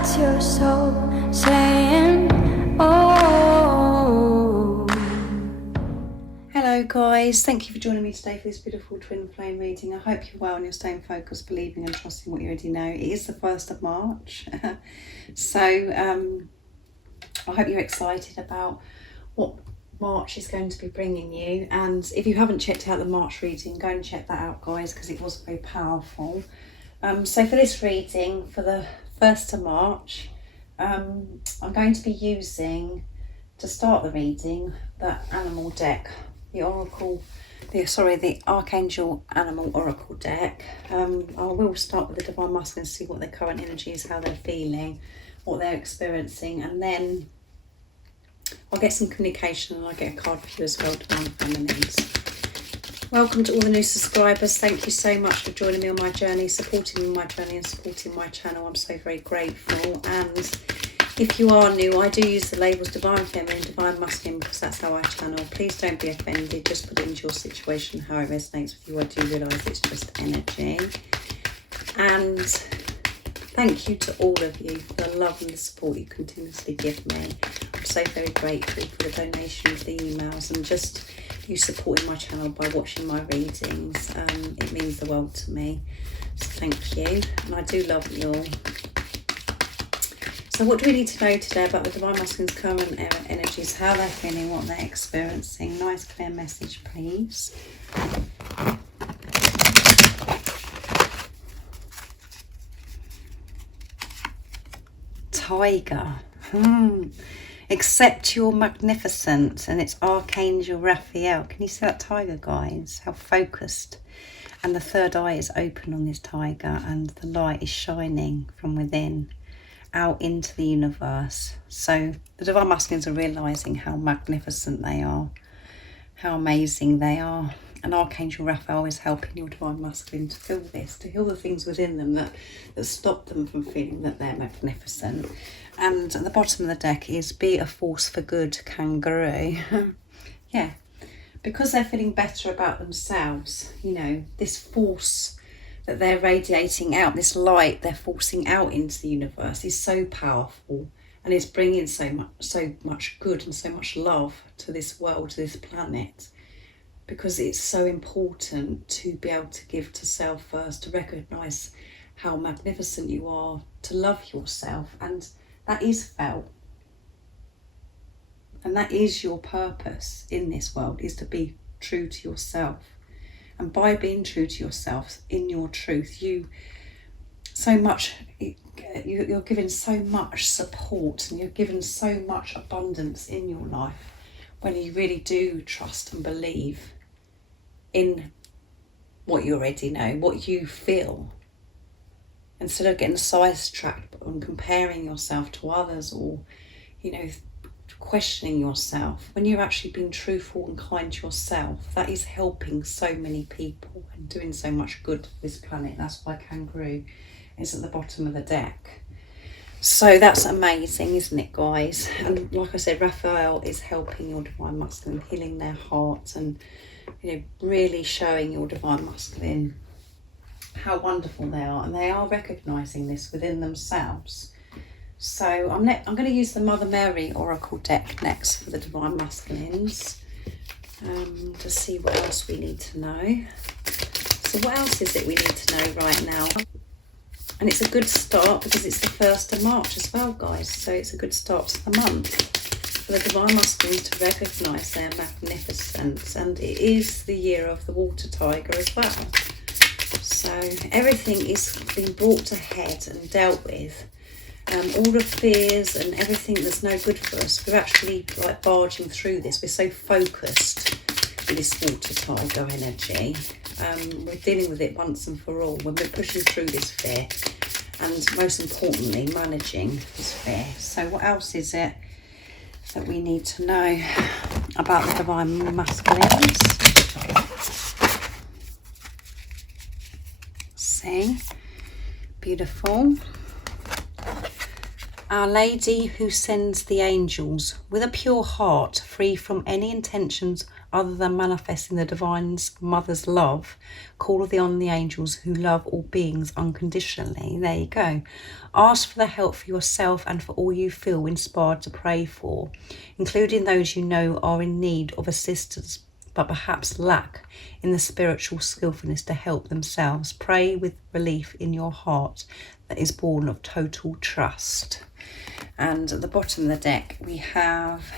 That's your soul saying, oh. Hello guys, thank you for joining me today for this beautiful twin flame reading. I hope you're well and you're staying focused, believing and trusting what you already know. It is the 1st of March. So I hope you're excited about what March is going to be bringing you. And if you haven't checked out the March reading, go and check that out guys, because it was very powerful. So for this reading, for the 1st of March, I'm going to be using, to start the reading, the animal deck, the Archangel Animal Oracle deck. I will start with the Divine Muskling and see what their current energy is, how they're feeling, what they're experiencing, and then I'll get some communication and I'll get a card for you as well, Divine Feminines. Welcome to all the new subscribers. Thank you so much for joining me on my journey, supporting me on my journey and supporting my channel. I'm so very grateful. And if you are new, I do use the labels Divine Feminine, Divine Masculine, because that's how I channel. Please don't be offended. Just put it into your situation, how it resonates with you. I do realise it's just energy. And thank you to all of you for the love and the support you continuously give me. I'm so very grateful for the donations, the emails, and just you supporting my channel by watching my readings. It means the world to me. So thank you. And I do love you all. So what do we need to know today about the Divine Masculine's current energies, how they're feeling, what they're experiencing? Nice clear message, please. Tiger. Accept your magnificence, and it's Archangel Raphael. Can you see that tiger, guys? How focused. And the third eye is open on this tiger, and the light is shining from within out into the universe. So the Divine Masculines are realizing how magnificent they are, how amazing they are. And Archangel Raphael is helping your Divine Masculine to feel this, to heal the things within them that stop them from feeling that they're magnificent. And at the bottom of the deck is be a force for good, kangaroo. Yeah, because they're feeling better about themselves, you know, this force that they're radiating out, this light they're forcing out into the universe is so powerful, and it's bringing so much good and so much love to this world, to this planet, because it's so important to be able to give to self first, to recognise how magnificent you are, to love yourself, and that is felt. And that is your purpose in this world, is to be true to yourself. And by being true to yourself, in your truth, you're given so much support, and you're given so much abundance in your life when you really do trust and believe in what you already know, what you feel, instead of getting sidetracked and comparing yourself to others, or, you know, questioning yourself. When you're actually being truthful and kind to yourself, that is helping so many people and doing so much good to this planet. That's why kangaroo is at the bottom of the deck. So that's amazing, isn't it, guys? And like I said, Raphael is helping your Divine Masculine, healing their hearts, and, you know, really showing your Divine Masculine how wonderful they are, and they are recognising this within themselves. So I'm going to use the Mother Mary Oracle deck next for the Divine Masculines, to see what else we need to know. So what else is it we need to know right now? And it's a good start because it's the 1st of March as well, guys. So it's a good start to the month for the Divine Masculines to recognise their magnificence. And it is the year of the water tiger as well. So everything is being brought to head and dealt with. All the fears and everything that's no good for us, we're actually like barging through this. We're so focused with this water tiger energy. We're dealing with it once and for all when we're pushing through this fear, and most importantly, managing this fear. So what else is it that we need to know about the Divine Masculines? See, beautiful. Our Lady who sends the angels with a pure heart, free from any intentions other than manifesting the divine mother's love, call on the angels who love all beings unconditionally. There you go. Ask for the help for yourself and for all you feel inspired to pray for, including those you know are in need of assistance but perhaps lack in the spiritual skillfulness to help themselves. Pray with relief in your heart that is born of total trust. And at the bottom of the deck we have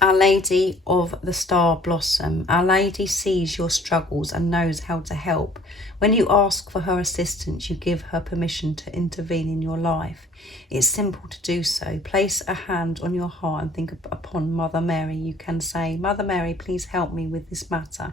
Our Lady of the Star Blossom. Our Lady sees your struggles and knows how to help. When you ask for her assistance, you give her permission to intervene in your life. It's simple to do so. Place a hand on your heart and think upon Mother Mary. You can say, Mother Mary, please help me with this matter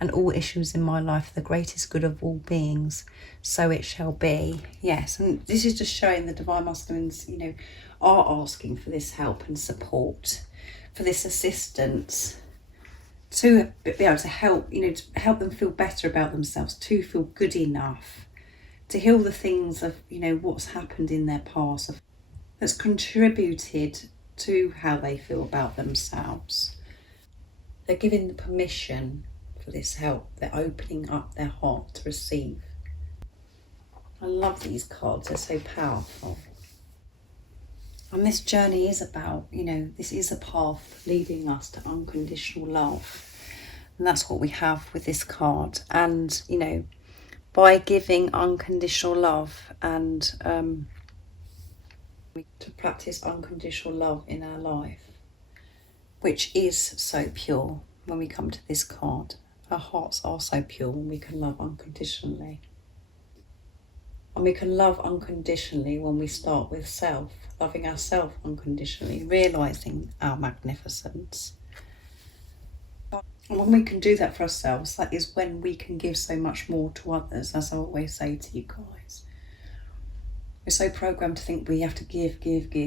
and all issues in my life for the greatest good of all beings. So it shall be. Yes, and this is just showing the Divine Masculines, you know, are asking for this help and support, for this assistance, to be able to help, you know, to help them feel better about themselves, to feel good enough, to heal the things of, you know, what's happened in their past that's contributed to how they feel about themselves. They're giving the permission for this help. They're opening up their heart to receive. I love these cards, they're so powerful. And this journey is about, you know, this is a path leading us to unconditional love. And that's what we have with this card. And, you know, by giving unconditional love and to practice unconditional love in our life, which is so pure when we come to this card. Our hearts are so pure when we can love unconditionally. And we can love unconditionally when we start with self, loving ourselves unconditionally, realising our magnificence. And when we can do that for ourselves, that is when we can give so much more to others, as I always say to you guys. We're so programmed to think we have to give,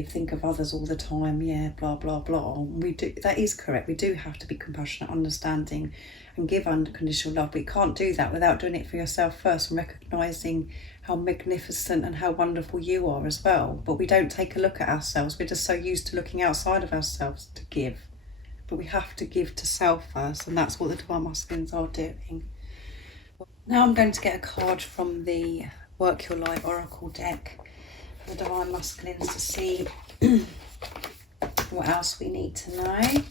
think of others all the time, yeah, blah, blah, blah. We do, that is correct. We do have to be compassionate, understanding and give unconditional love. But you can't do that without doing it for yourself first and recognising how magnificent and how wonderful you are as well. But we don't take a look at ourselves. We're just so used to looking outside of ourselves to give. But we have to give to self first, and that's what the Divine Masculines are doing. Now I'm going to get a card from the Work Your Light Oracle deck for the Divine Masculines to see what else we need to know.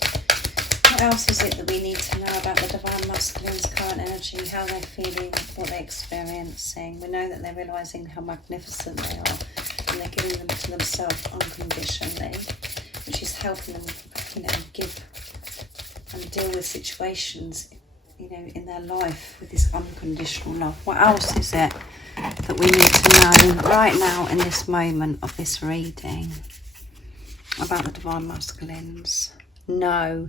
What else is it that we need to know about the Divine Masculines' current energy, how they're feeling, what they're experiencing? We know that they're realising how magnificent they are and they're giving them to themselves unconditionally, which is helping them, you know, give and deal with situations, you know, in their life with this unconditional love. What else is it that we need to know right now in this moment of this reading about the Divine Masculines? No.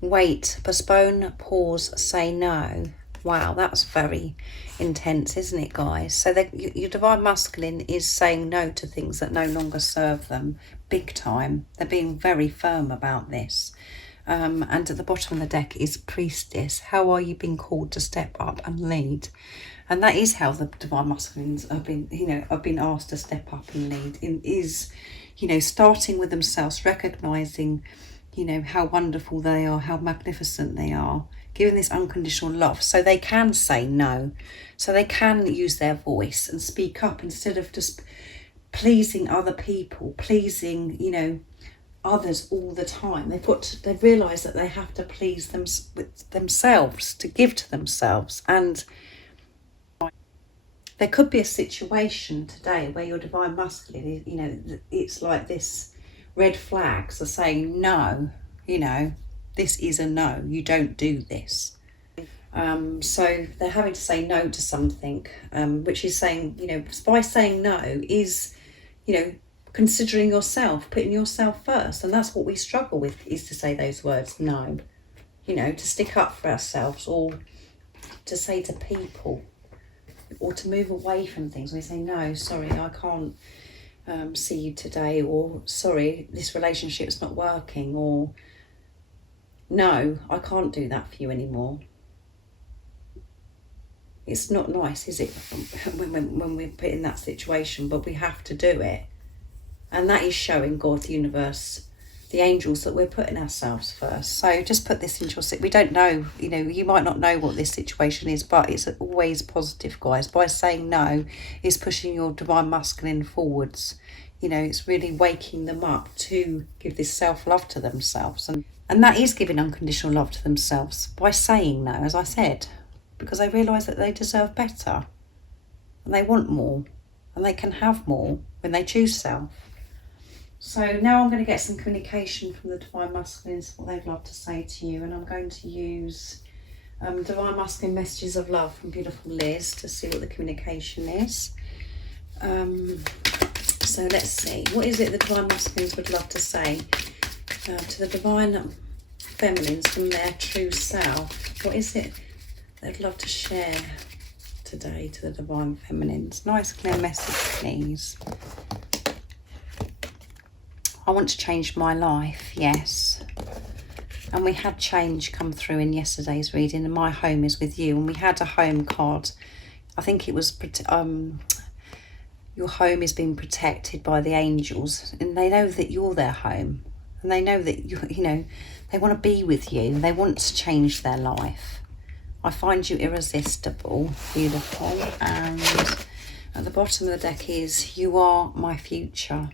Wait, postpone, pause, say no. Wow, that's very intense, isn't it, guys? So your Divine Masculine is saying no to things that no longer serve them, big time. They're being very firm about this. And at the bottom of the deck is Priestess. How are you being called to step up and lead? And that is how the Divine Masculines have been, you know, have been asked to step up and lead. Is, you know, starting with themselves, recognising, you know, how wonderful they are, how magnificent they are, giving this unconditional love so they can say no, so they can use their voice and speak up instead of just pleasing other people, pleasing, you know, others all the time. They've realised that they have to please themselves, to give to themselves. And there could be a situation today where your Divine Masculine, you know, it's like this red flags are saying no, you know, this is a no, you don't do this. So they're having to say no to something, which is saying, you know, by saying no is, you know, considering yourself, putting yourself first. And that's what we struggle with, is to say those words, no, you know, to stick up for ourselves, or to say to people, or to move away from things. We say, no, sorry, I can't see you today, or sorry, this relationship's not working, or no, I can't do that for you anymore. It's not nice, is it, when we're put in that situation, but we have to do it. And that is showing God, the universe, the angels that we're putting ourselves first. So just put this into your... We don't know, you know, you might not know what this situation is, but it's always positive, guys. By saying no is pushing your divine masculine forwards. You know, it's really waking them up to give this self-love to themselves. And that is giving unconditional love to themselves by saying no, as I said, because they realise that they deserve better and they want more and they can have more when they choose self. So now I'm going to get some communication from the Divine Masculines, what they'd love to say to you. And I'm going to use Divine Masculine Messages of Love from beautiful Liz to see what the communication is. So let's see. What is it the Divine Masculines would love to say to the Divine Feminines from their true self? What is it they'd love to share today to the Divine Feminines? Nice clear message, please. I want to change my life, yes. And we had change come through in yesterday's reading, and my home is with you. And we had a home card. I think it was, your home is being protected by the angels. And they know that you're their home. And they know that, you know, they want to be with you. They want to change their life. I find you irresistible, beautiful. And at the bottom of the deck is, you are my future.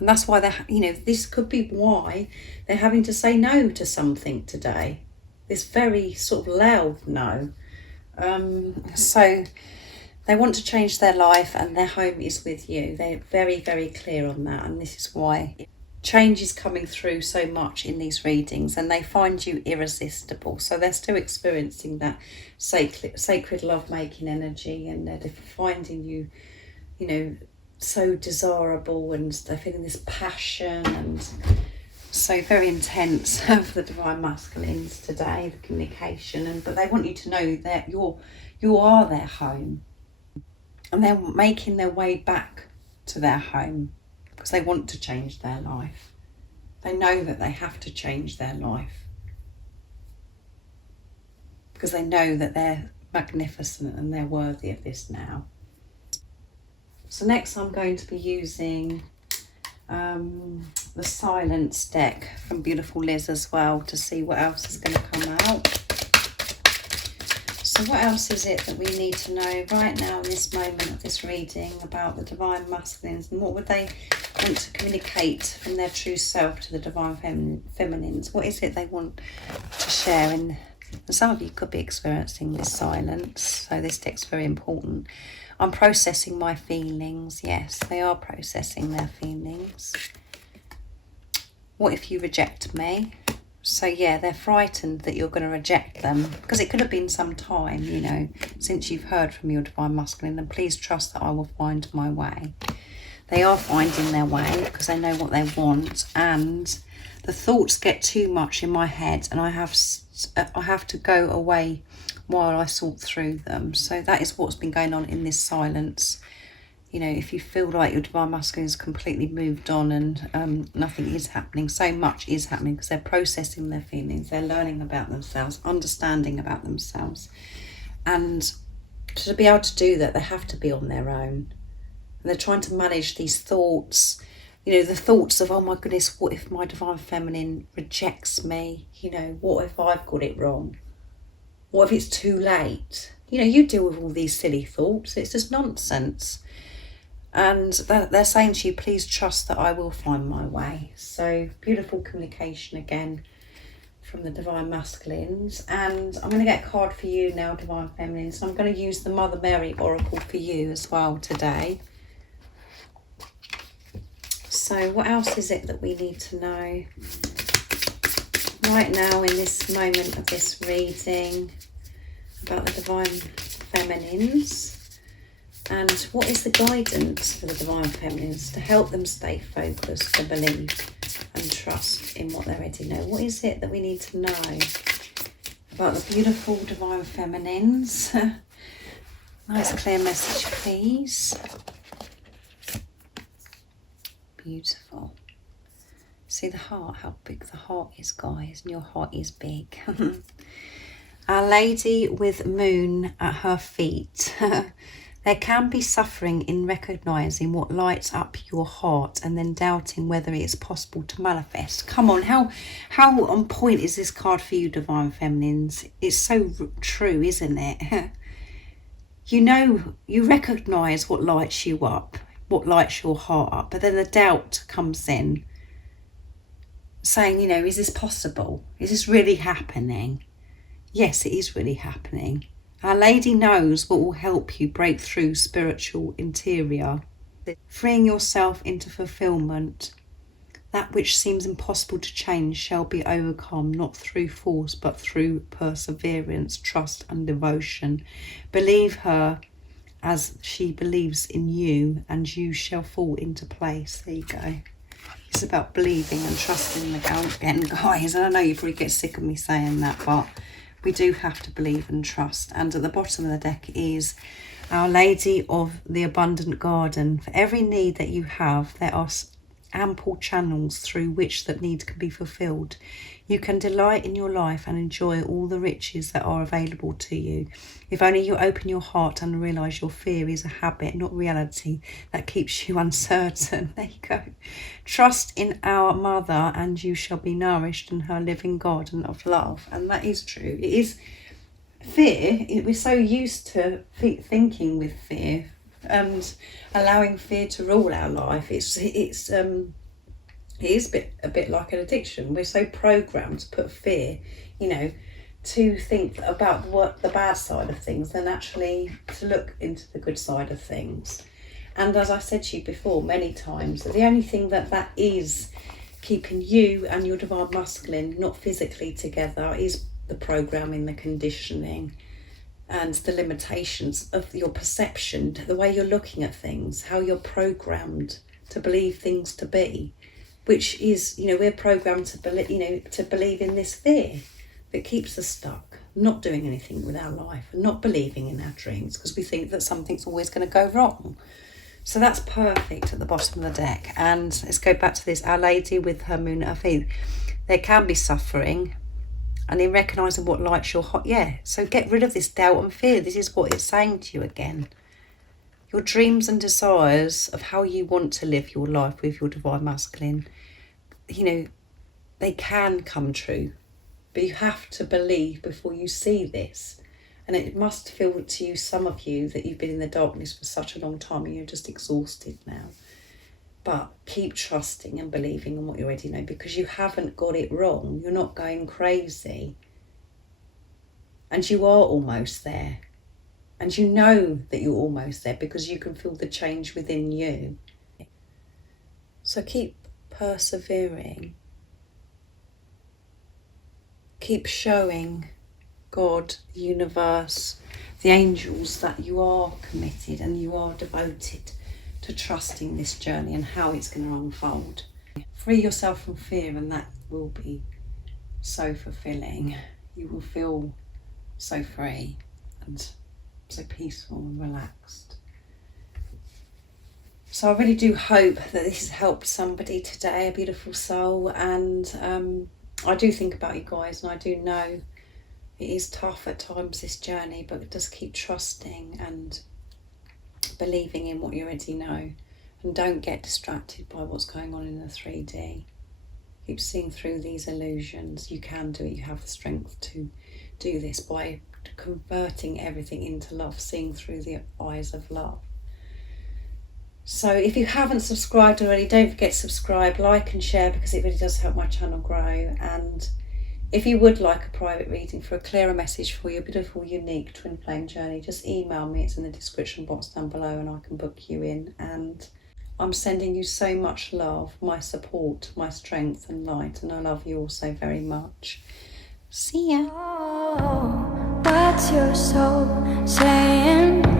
And that's why they're, you know, this could be why they're having to say no to something today. This very sort of loud no. So they want to change their life and their home is with you. They're very, very clear on that. And this is why change is coming through so much in these readings, and they find you irresistible. So they're still experiencing that sacred love-making energy, and they're finding you, you know, so desirable, and they're feeling this passion, and so very intense for the Divine Masculines today, the communication. But they want you to know that you are their home, and they're making their way back to their home because they want to change their life. They know that they have to change their life because they know that they're magnificent and they're worthy of this now. So next I'm going to be using the Silence deck from beautiful Liz as well to see what else is going to come out. So what else is it that we need to know right now in this moment of this reading about the Divine Masculines, and what would they want to communicate from their true self to the Divine Feminines? What is it they want to share? And some of you could be experiencing this silence, so this deck's very important. I'm processing my feelings. Yes, they are processing their feelings. What if you reject me? So yeah, they're frightened that you're going to reject them, because it could have been some time, you know, since you've heard from your Divine Masculine. And please trust that I will find my way. They are finding their way because they know what they want, and the thoughts get too much in my head, and I have to go away while I sort through them. So that is what's been going on in this silence. You know, if you feel like your Divine Masculine is completely moved on and nothing is happening, so much is happening because they're processing their feelings, they're learning about themselves, understanding about themselves. And to be able to do that, they have to be on their own. And they're trying to manage these thoughts, you know, the thoughts of, oh my goodness, what if my Divine Feminine rejects me? You know, what if I've got it wrong? What if it's too late? You know, you deal with all these silly thoughts. It's just nonsense. And they're saying to you, please trust that I will find my way. So beautiful communication again from the Divine Masculines. And I'm going to get a card for you now, Divine Feminines. So I'm going to use the Mother Mary Oracle for you as well today. So what else is it that we need to know right now in this moment of this reading about the Divine Feminines? And what is the guidance for the Divine Feminines to help them stay focused, to believe and trust in what they already know? What is it that we need to know about the beautiful Divine Feminines? Nice clear message, please. Beautiful. See the heart, how big the heart is, guys, and your heart is big. Our Lady with Moon at her feet. There can be suffering in recognising what lights up your heart and then doubting whether it is possible to manifest. Come on, how on point is this card for you, Divine Feminines? It's so true, isn't it? You know, you recognise what lights you up, what lights your heart up, but then the doubt comes in, saying, you know, is this possible? Is this really happening? Yes, it is really happening. Our Lady knows what will help you break through spiritual interior, freeing yourself into fulfillment. That which seems impossible to change shall be overcome, not through force, but through perseverance, trust and devotion. Believe her as she believes in you, and you shall fall into place. There you go. It's about believing and trusting again, guys. And I know you probably get sick of me saying that, but we do have to believe and trust. And at the bottom of the deck is Our Lady of the Abundant Garden. For every need that you have, there are ample channels through which that need can be fulfilled. You can delight in your life and enjoy all the riches that are available to you. If only you open your heart and realise your fear is a habit, not reality, that keeps you uncertain. There you go. Trust in our Mother and you shall be nourished in her living garden of love. And that is true. It is fear. We're so used to thinking with fear and allowing fear to rule our life. It is a bit like an addiction. We're so programmed to put fear, you know, to think about what the bad side of things than actually to look into the good side of things. And as I said to you before many times, the only thing that is keeping you and your divine masculine not physically together is the programming, the conditioning, and the limitations of your perception, the way you're looking at things, how you're programmed to believe things to be, which is, you know, we're programmed to believe, you know, to believe in this fear that keeps us stuck, not doing anything with our life and not believing in our dreams because we think that something's always going to go wrong. So that's perfect at the bottom of the deck. And let's go back to this, Our Lady with her moon at her feet. There can be suffering, and in recognising what lights your heart, so get rid of this doubt and fear. This is what it's saying to you again. Your dreams and desires of how you want to live your life with your divine masculine, you know, they can come true, but you have to believe before you see this. And it must feel to you, some of you, that you've been in the darkness for such a long time and you're just exhausted now. But keep trusting and believing in what you already know, because you haven't got it wrong. You're not going crazy. And you are almost there. And you know that you're almost there because you can feel the change within you. So keep persevering. Keep showing God, the universe, the angels that you are committed and you are devoted to trusting this journey and how it's going to unfold. Free yourself from fear, and that will be so fulfilling. You will feel so free and so peaceful and relaxed. So I really do hope that this has helped somebody today, a beautiful soul. And I do think about you guys, and I do know it is tough at times, this journey, but just keep trusting and believing in what you already know, and don't get distracted by what's going on in the 3D. Keep seeing through these illusions. You can do it. You have the strength to do this by converting everything into love, seeing through the eyes of love. So if you haven't subscribed already, don't forget to subscribe, like and share, because it really does help my channel grow. And if you would like a private reading for a clearer message for your beautiful, unique twin flame journey, just email me. It's in the description box down below and I can book you in. And I'm sending you so much love, my support, my strength and light. And I love you all so very much. See ya. Oh, what's your soul saying?